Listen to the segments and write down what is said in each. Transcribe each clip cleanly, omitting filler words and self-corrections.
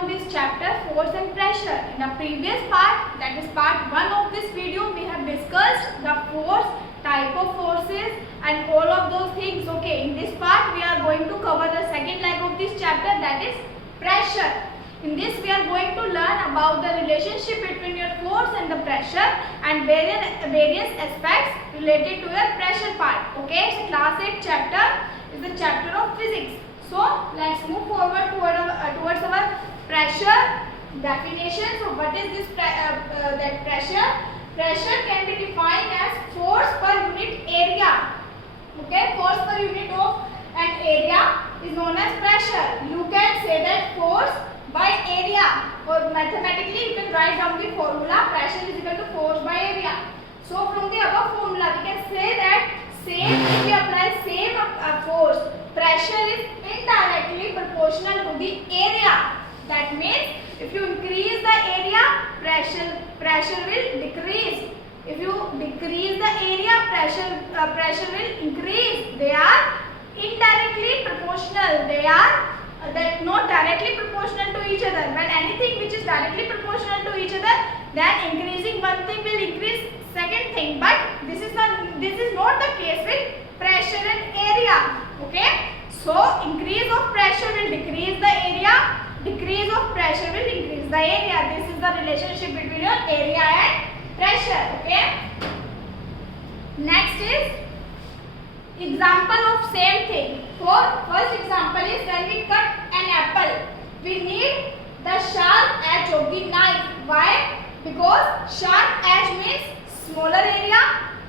on this chapter force and pressure. In the previous part, that is part 1 of this video, we have discussed the force, type of forces and all of those things. Okay, in this part we are going to cover the second leg of this chapter, that is pressure. In this we are going to learn about the relationship between your force and the pressure and various aspects related to your pressure part. Okay, it's a class 8 chapter, is the chapter of physics. So let's move forward towards our pressure definition. So what is this that pressure? Pressure can be defined as force per unit area. Okay, force per unit of an area is known as pressure. You can say that force by area, or mathematically you can write down the formula pressure is equal to force by area. So from the above formula we can say that if we apply same force, pressure is indirectly proportional to the area. That means if you increase the area, pressure will decrease. If you decrease the area, pressure will increase. They are indirectly proportional. They are not directly proportional to each other. When anything which is directly proportional to each other, then increasing one thing will increase second thing. But this is not the case with pressure and area. Okay, so increase of pressure will decrease the area, decrease of pressure will increase the area. This is the relationship between your area and pressure. Okay, next is example of same thing. For first example is when we cut an apple, we need the sharp edge of the knife. Why? Because sharp edge means smaller area,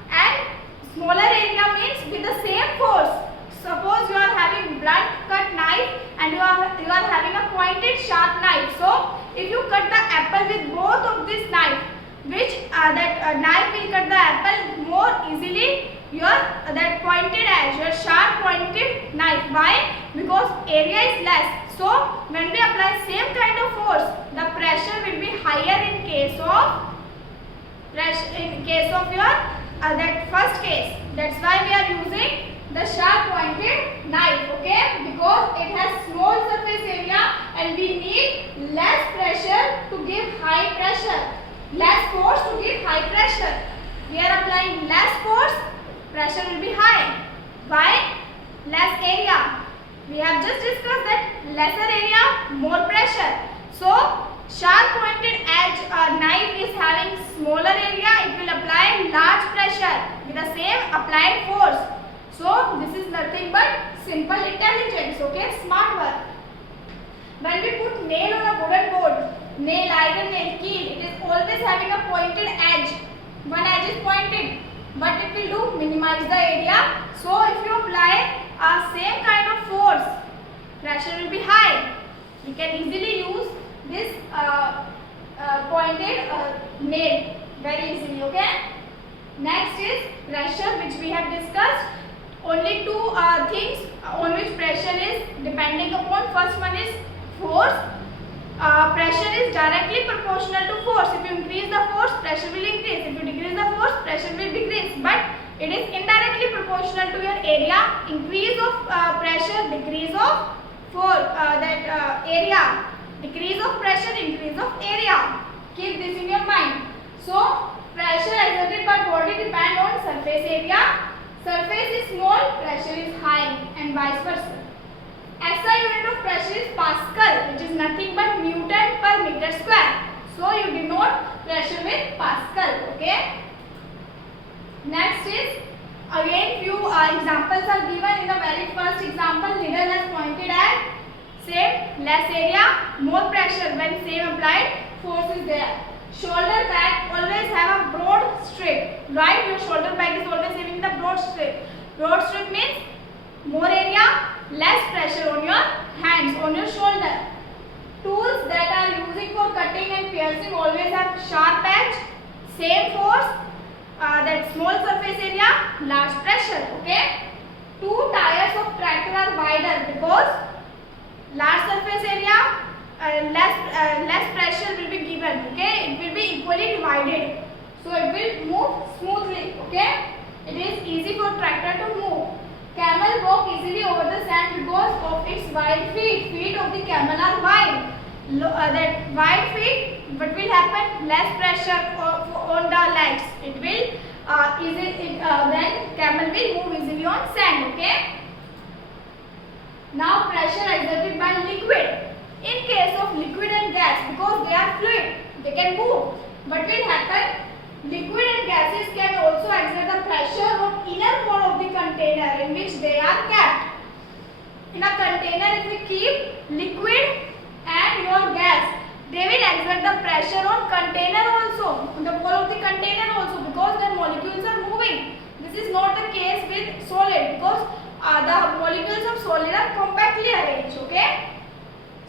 and smaller area means with the same force. Suppose you are having blunt cut knife and you are having a pointed sharp knife. So if you cut the apple with both of this knife, which knife will cut the apple more easily? That pointed edge, your sharp pointed knife. Why? Because area is less. So when we apply same kind of force, the pressure will be higher in case of your that first case. That's why we are using the sharp pointed knife. Okay, because it has small surface area and we need less pressure to give high pressure, less force to give high pressure. We are applying less force, pressure will be high. Why? Less area. We have just discussed that lesser area, more pressure. So sharp pointed edge knife is having smaller area, it will apply large pressure with the same applied force. So this is nothing but simple intelligence. Okay, smart work. When we put nail on a wooden board, nail, iron nail, key, it is always having a pointed edge. One edge is pointed. What it will do? Minimize the area. So if you apply a same kind of force, pressure will be high. You can easily use this pointed nail very easily. Okay. Next is pressure, which we have discussed. Only two things on which pressure is depending upon. First one is force. Pressure is directly proportional to force. If you increase the force, pressure will increase. If you decrease the force, pressure will decrease. But it is indirectly proportional to your area. Increase of pressure, decrease of force, area. Decrease of pressure, increase of area. Keep this in your mind. So pressure exerted by body depend on surface area. Surface is small, pressure is high, and vice versa. SI unit of pressure is Pascal, which is nothing but Newton per meter square. So you denote pressure with Pascal. Okay. Next is again few examples are given. In the very first example, needle has pointed at same less area, more pressure when same applied force is there. Shoulder bag always have a broad strip. Right, your shoulder bag is always having the broad strip. Broad strip means more area, less pressure on your hands, on your shoulder. Tools that are using for cutting and piercing always have sharp edge, same force, that small surface area, large pressure. Okay. Two tires of tractor are wider because large surface area, less pressure will be given. Okay, it will be equally divided, so it will move smoothly. Okay, it is easy for tractor to move. Camel walk easily over the sand because of its wide feet. Feet of the camel are wide. that wide feet, what will happen? Less pressure on the legs. It will then camel will move easily on sand. Okay. Now pressure exerted by liquid. In case of liquid and gas, because they are fluid, they can move. What will happen? Liquid and gases can also exert the pressure on inner wall of the container in which they are kept. In a container, if we keep liquid and your gas, they will exert the pressure on container also, on the wall of the container also, because their molecules are moving. This is not the case with solid, because the molecules of solid are compactly arranged. Okay.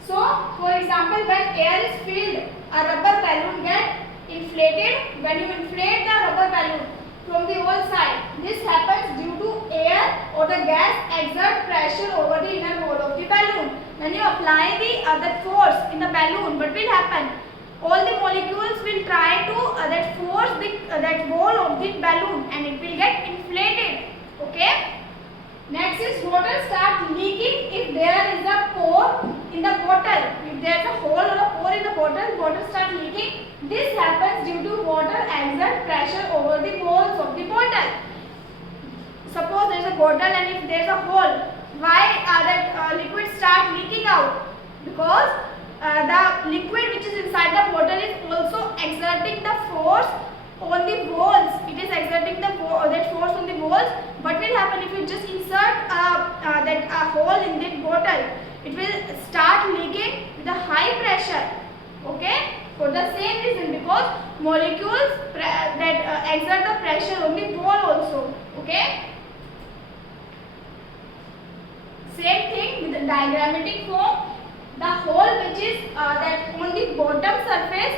So, for example, when air is filled, a rubber balloon gets inflated. When you inflate the rubber balloon from the whole side, this happens due to air or the gas exert pressure over the inner wall of the balloon. When you apply the other force in the balloon, what will happen? All the molecules will try to that force that wall of the balloon, and it will get inflated. Okay. Next is water start leaking if there is a pore in the bottle. If there is a hole or a pore in the bottle, water start leaking. This happens due to water exert pressure over the walls of the bottle. Suppose there is a bottle and if there is a hole, why that liquid start leaking out? Because the liquid which is inside the bottle is also exerting the force on the walls. It is exerting that force on the walls. What will happen if you just insert a hole in the bottle? It will start leaking with a high pressure. Okay. For the same reason, because molecules exert the pressure on the wall also. Okay. Same thing with the diagrammatic form. The hole which is that on the bottom surface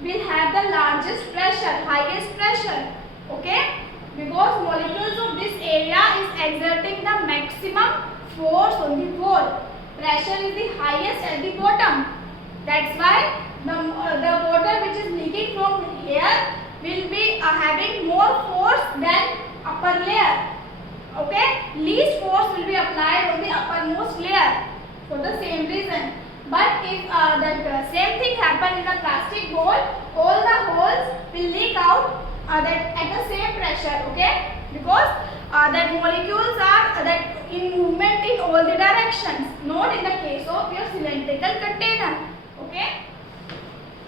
will have the largest pressure, highest pressure. Okay. Because molecules of this area is exerting the maximum force on the wall. Pressure is the highest at the bottom. That's why the water which is leaking from here will be having more force than upper layer. Okay. Least force will be applied on the uppermost layer for the same reason. But if that same thing happen in a plastic bowl, all the holes will leak out that at the same pressure. Okay. Because that molecules are that in movement in all the directions, not in the case of your cylindrical container. Okay.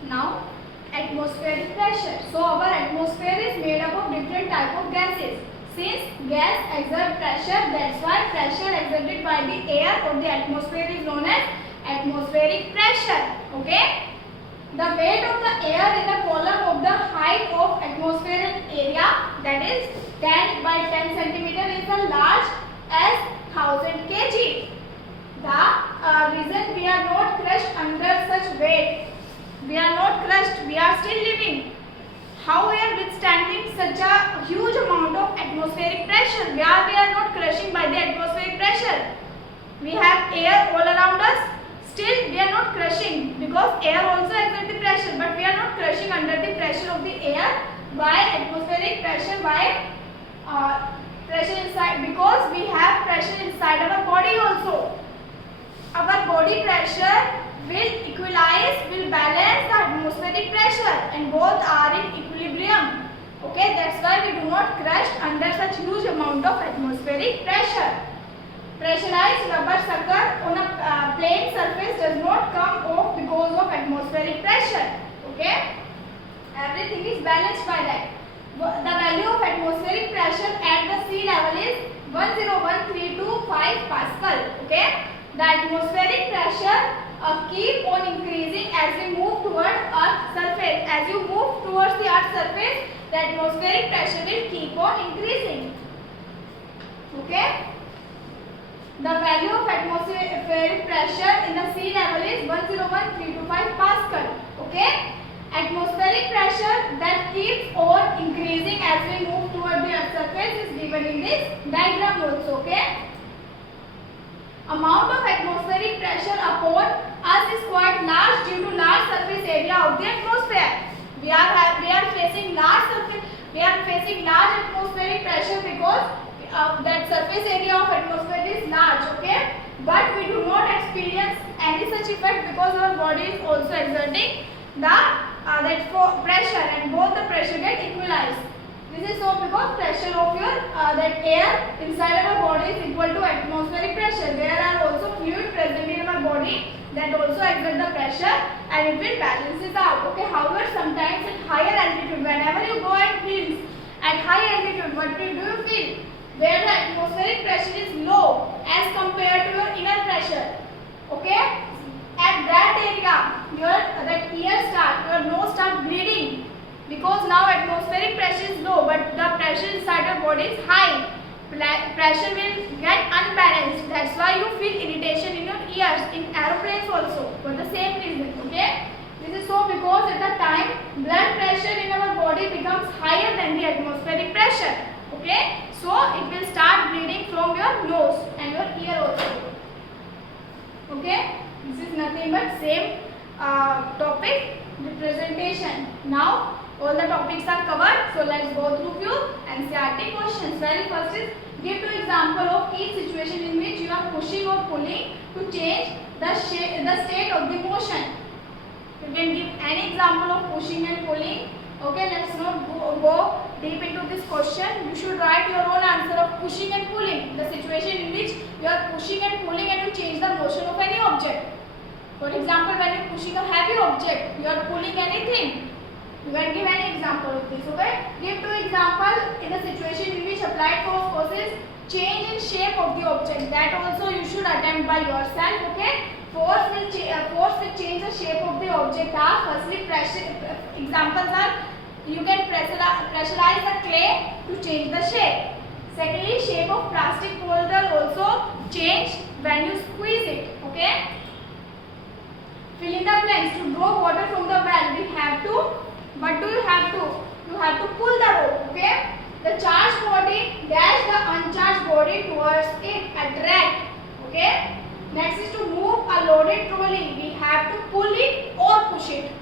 Now atmospheric pressure. So our atmosphere is made up of different type of gases. Since gas exert pressure, that's why pressure exerted by the air or the atmosphere is known as atmospheric pressure. Okay. The weight of the air in the column of the height of atmospheric area, that is 10 by 10 centimeter, is the large as 1000 kg. The reason we are not crushed under such weight, we are not crushed, we are still living. How we are withstanding such a huge amount of atmospheric pressure? We are not crushing by the atmospheric pressure. We have air all around us. Still we are not crushing, because air also exerts the pressure, but we are not crushing under the pressure of the air. Why atmospheric pressure? Why pressure inside? Because we have pressure inside our body also. Our body pressure will equalize, will balance the atmospheric pressure, and both are in equilibrium. Okay, that's why we do not crush under such huge amount of atmospheric pressure. Pressurized rubber sucker on a plane surface does not come off because of atmospheric pressure. Okay, everything is balanced by that. The value of atmospheric pressure at the sea level is 101,325 Pascal. Okay, the atmospheric pressure keep on increasing as we move towards Earth's surface. As you move towards the Earth's surface, the atmospheric pressure will keep on increasing. Okay. The value of atmospheric pressure in the sea level is 101,325 Pascal. Okay. Atmospheric pressure that keeps on increasing as we move toward the Earth's surface is given in this diagram also. Okay. Amount of atmospheric pressure upon us is quite large due to large surface area of the atmosphere. We are facing large atmospheric pressure because that surface area of atmosphere is large. Okay, but we do not experience any such effect because our body is also exerting the pressure, and both the pressure get equalized. This is so because pressure of your that air inside our body is equal to atmospheric pressure. There are also fluid present in our body that also exert the pressure, and it will balance it out. Okay. However, sometimes at higher altitude, whenever you go at hills at high altitude, what do you feel? Where the atmospheric pressure is low as compared to your inner pressure. Okay. At that area, your nose start bleeding, because now atmospheric pressure is low, but the pressure inside your body is high. Pressure will get unbalanced. That's why you feel irritation in your ears in aeroplanes also, for the same reason. Okay. This is so because at the time blood pressure in our body becomes higher than the atmospheric pressure. Okay. So it will start bleeding from your nose and your ear also. Okay. This is nothing but same topic representation. Now all the topics are covered, so let's go through few NCERT questions. Very first is, give two example of each situation in which you are pushing or pulling to change the state of the motion. You can give any example of pushing and pulling. Okay, let's not go deep into this question. You should write your own answer of pushing and pulling, the situation in which you are pushing and pulling and you change the motion of any object. For example, when you are pushing a heavy object, you are pulling anything. You can give any example of this. Okay, give two examples in a situation in which applied force causes change in shape of the object. That also you should attempt by yourself. Okay, force will change the shape of the object. Firstly, pressure. Examples are, you can pressurize the clay to change the shape. Secondly, shape of plastic bottle also change when you squeeze it. Okay. Fill in the blanks. To draw water from the well, we have to. What do you have to? You have to pull the rope. Okay. The charged body dash the uncharged body towards it. Attract. Okay. Next is to move a loaded trolley. We have to pull it or push it.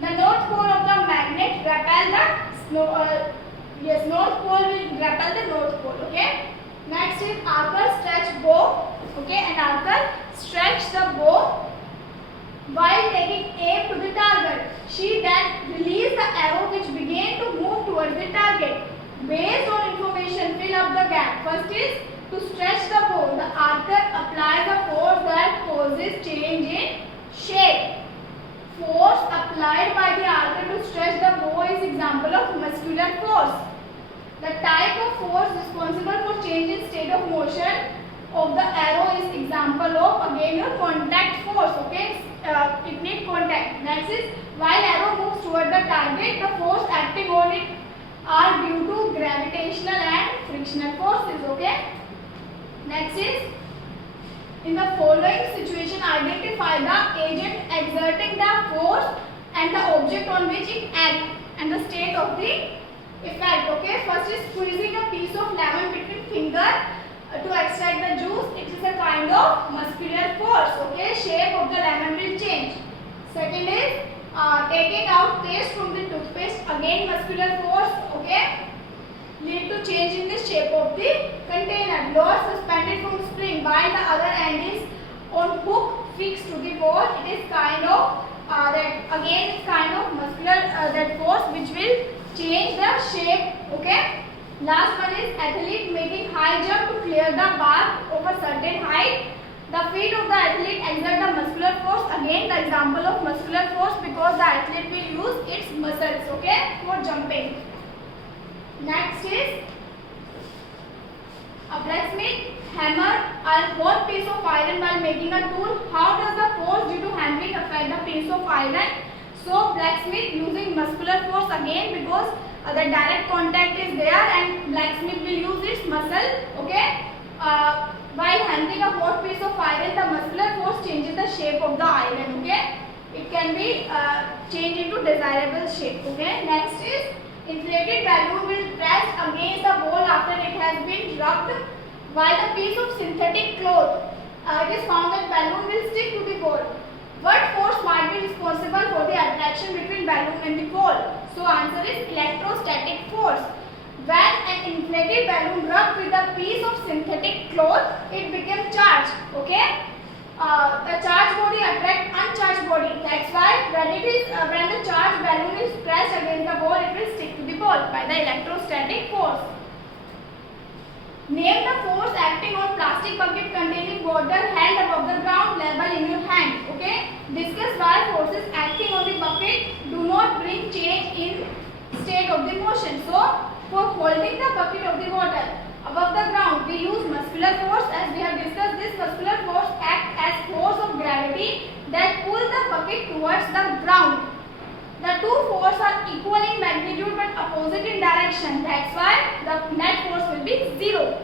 The north pole of the magnet repel the north pole will repel the north pole. Okay. Next is archer stretch bow. Okay, and archer stretch the bow while taking aim to the target. She then released the arrow which began to move towards the target. Based on information, fill up the gap. First is to stretch the bow. The archer applies a force that causes change in shape. Force applied by the archer to stretch the bow is example of muscular force. The type of force responsible for change in state of motion of the arrow is example of again your contact force. Okay, it needs contact. Next is, while arrow moves toward the target, the force acting on it are due to gravitational and frictional forces. Okay. Next is, in the following situation, identify the agent exerting the force and the object on which it acts and the state of the effect. Okay. First is squeezing a piece of lemon between finger to extract the juice. It is a kind of muscular force. Okay. Shape of the lemon will change. Second is taking out paste from the toothpaste. Again muscular force. Okay. Lead to change in the shape of the container. Rod suspended from spring while the other end is on hook fixed to the wall. It is kind of it's kind of muscular that force which will change the shape. Okay. Last one is athlete making high jump to clear the bar of a certain height. The feet of the athlete exert the muscular force. Again the example of muscular force because the athlete will use its muscles. Okay, for jumping. Next is a blacksmith hammer a hot piece of iron while making a tool. How does the force due to hammering affect the piece of iron? So blacksmith using muscular force again because the direct contact is there and blacksmith will use its muscle. Okay. While hammering a hot piece of iron, the muscular force changes the shape of the iron. Okay. It can be changed into desirable shape. Okay. Next is, inflated balloon will press against the wall after it has been rubbed, while the piece of synthetic cloth, it is found that balloon will stick to the wall. What force might be responsible for the attraction between balloon and the wall? So answer is electrostatic force. When an inflated balloon rubbed with a piece of synthetic cloth, it became charged. Okay. the charged body attract uncharged body. That's why when the charged balloon is pressed against the ball, it will stick to the ball by the electrostatic force. Name the force acting on plastic bucket containing water held above the ground level in your hand. Okay. Discuss why forces acting on the bucket do not bring change in state of the motion. So, for holding the bucket of the water above the ground, we use muscular force. As we have discussed, this muscular force acts as force of gravity that pull the bucket towards the ground. The two forces are equal in magnitude but opposite in direction. That's why the net force will be 0.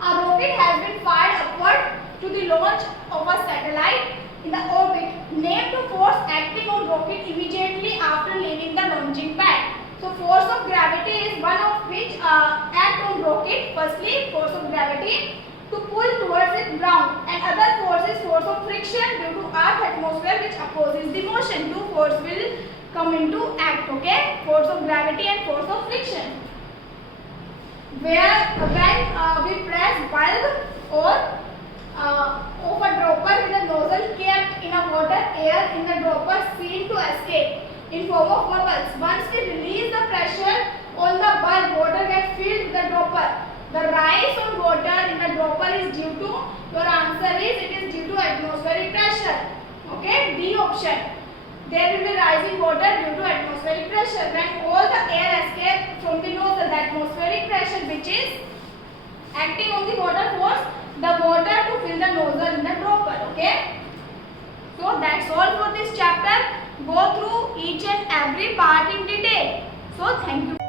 A rocket has been fired upward to the launch of a satellite in the orbit. Name the force acting on rocket immediately after leaving the launching pad. So force of gravity is one of which act on rocket. Firstly, force of gravity to pull towards the ground, and other force is force of friction due to Earth atmosphere which opposes the motion. Two force will come into act. Okay, force of gravity and force of friction. When we press bulb or of a dropper with a nozzle kept in a water, air in the dropper seem to escape in form of bubbles. Once we release the pressure on the bulb, water gets filled with the dropper. The rise on water in the dropper is due to, your answer is, it is due to atmospheric pressure. Okay, D option. There will be rising water due to atmospheric pressure. When all the air escapes from the nozzle, the atmospheric pressure which is acting on the water force the water to fill the nozzle in the dropper. Okay. So that's all for this chapter. Go through each and every part in detail. So thank you.